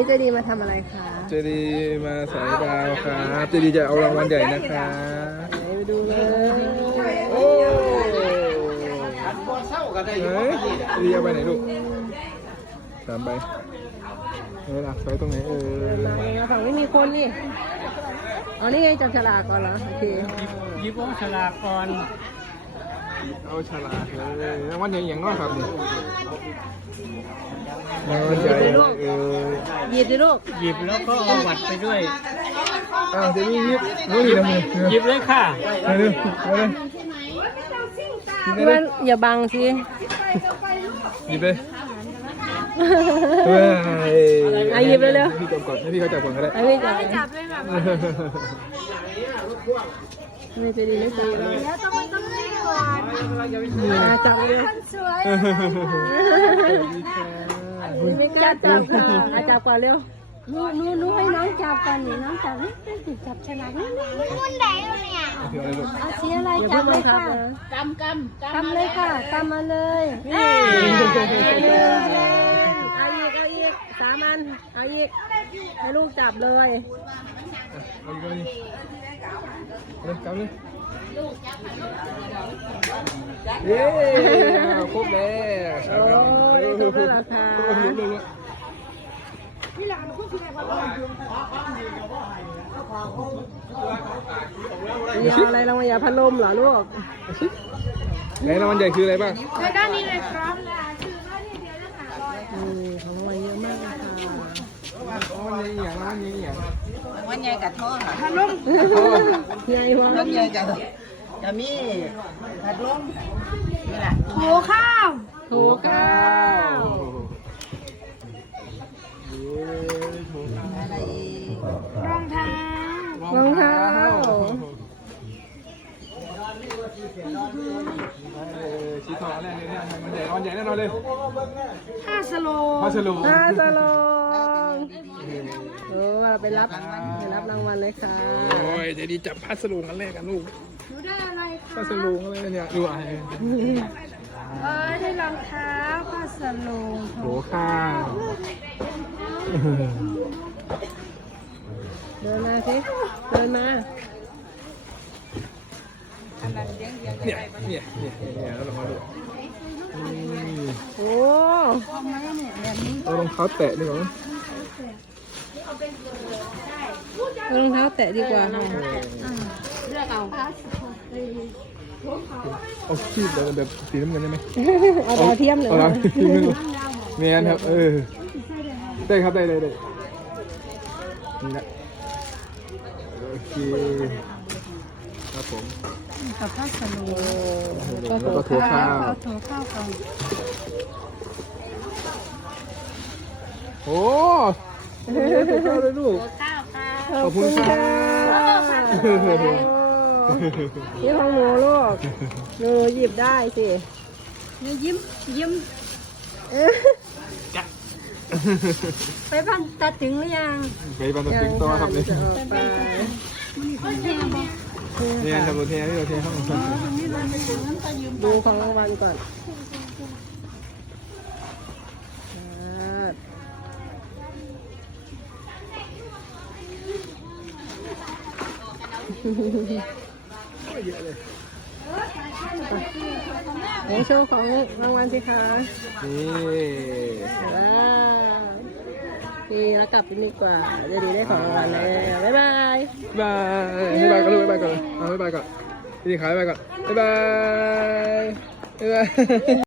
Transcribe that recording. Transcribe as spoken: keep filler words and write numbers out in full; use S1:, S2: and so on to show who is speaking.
S1: นี้เจดีมาทำอะไรคะ
S2: เจดีมาสายดาวครับเจดีจะเอารางวัลใหญ่นะคะ
S1: ไปดูเลย
S2: โอ้เฮ้ยเจดีเอาไปไหนลูกสามใบเออหลักไฟตรงไหนเออ
S1: มาฝั่งไม่มีคนนี่อ๋อนี่ไงจับฉลากก่อนเหรอโอเค
S3: ยิบฉลากก่อน
S2: เอาฉลากเลยรางวัลใหญ่อย่างน้อยครับนี่รางวัลใหญ่เออ
S1: หยิบดิลูก
S3: หยิบแล้วก็เอาวัดไปด้วย
S2: อ้าวเจดีหยิบรู้ดีนะมึง
S3: หยิบเลยค่ะ
S2: ไปเลยไปเลย
S1: พี่ว่าอย่าบังสิ
S2: หยิบเลยเฮ้ย
S1: อ่ะหยิบเร็ว
S2: ๆพี่จับก่อนให้พี่เขาจับก่อนก็ได้
S1: ไม่จับไม่จับเลยค่ะไม่จะดีไม่จับแล้วต้องต้องให้ก่อนจับเลยคนสวยไม่กล้าจับค่ะจับก่อนเร็วนู้นู้นู้ให้น้องจับก่อนนี่น้องจับนี่จับฉลากนี่มุนไหนเนี่ยเอาสีอะไรจับเลยค่ะกำกำกำเลยค่ะกำมาเลยเอาอีกเอาอีกสามันเอาอีกให้ลูกจับเลย
S2: เอาอีกเลยเลยจับเลยเย้ครบแล้ว
S1: โอ้ยครบแล้วเหรอคะยาอะไรรางวัลยาพัดลมเหรอลูก
S2: ไหนรางวัลใหญ่คืออะไรบ้าง
S1: ในด้านนี้เลยครับของรางวัลเยอะมากเลยค่ะ
S2: รางวัลใหญ่อย่างรางวัลใหญ่อย่าง
S4: รางวัลใหญ่กับท่อค่ะ
S1: พัดลมใหญ่มาก
S4: รางวัลใหญ่กับจะมีพัดลมนี่แหละ
S1: โถข้าวโถข้าว
S4: อะไรอีก
S1: รองเท้ารองเท้า
S2: ชี้ทองแรกเลยเนี่ยมันใหญ่รางวัลใหญ่แน่นอนเลย
S1: ห้าสโล
S2: ห้าสโล
S1: ห้าสโลโอ้เราไปรับไปรับรางวัลเลยค่ะ
S2: โอ้ยเจดีจับพัสดุกันแรกกันลูก
S1: ดูได้อะไรคะ
S2: พัสดุอะไรเนี่ยดูอะไร
S1: เออได้รองเท้าพัสดุ
S2: โถข้าว
S1: เดินมาสิเดินมา
S2: เนี่ยเนี่ยเนี่ยเนี่ยแล้วเรามาดู
S1: โอ้
S2: เอารองเท้าแตะดีกว่าร
S1: องเท้าแตะดีกว่าค่ะเลือกเอา
S2: เอาชีพแบบแบบสีน้ำเงินได้ไหม
S1: เอาดาวเทียมเลย
S2: เอาดาวเทียมเลยเมียนครับเออได้ครับได้ได้ได้นี่แหละโอเคครับผม
S1: กับข้าวสโล
S2: แล้วก็ถั่วข้าว
S1: ถั่วข้าวก่อน
S2: โอ้ถั่วข้าวเลยลูก
S1: ข้าวค่ะ
S2: ขอบคุณค่ะ
S1: นี่ของหนูลูกหนูหยิบได้สิหนูยิ้มยิ้มไปบ้านตัดถึงหรือยัง
S2: ไปบ้านตัดถึงต่อครับเนี่ยเนี่ยทำตัวเทียนที่ตัวเทียนข้างหลัง
S1: ดูของรางวัลก่อน
S2: เยอะเลย
S1: ไหนโชว์ของรางวัลสิคะ
S2: นี่
S1: ว้าวพี่แล้วกลับไปดีกว่าจะดีได้ของรางวัลแล้วบ๊ายบาย
S2: บายบ๊ายบายก่อนลูกบ๊ายบายก่อนเอาบ๊ายบายก่อนพี่ขายบ๊ายบายก่อนบ๊ายบายบ๊ายบาย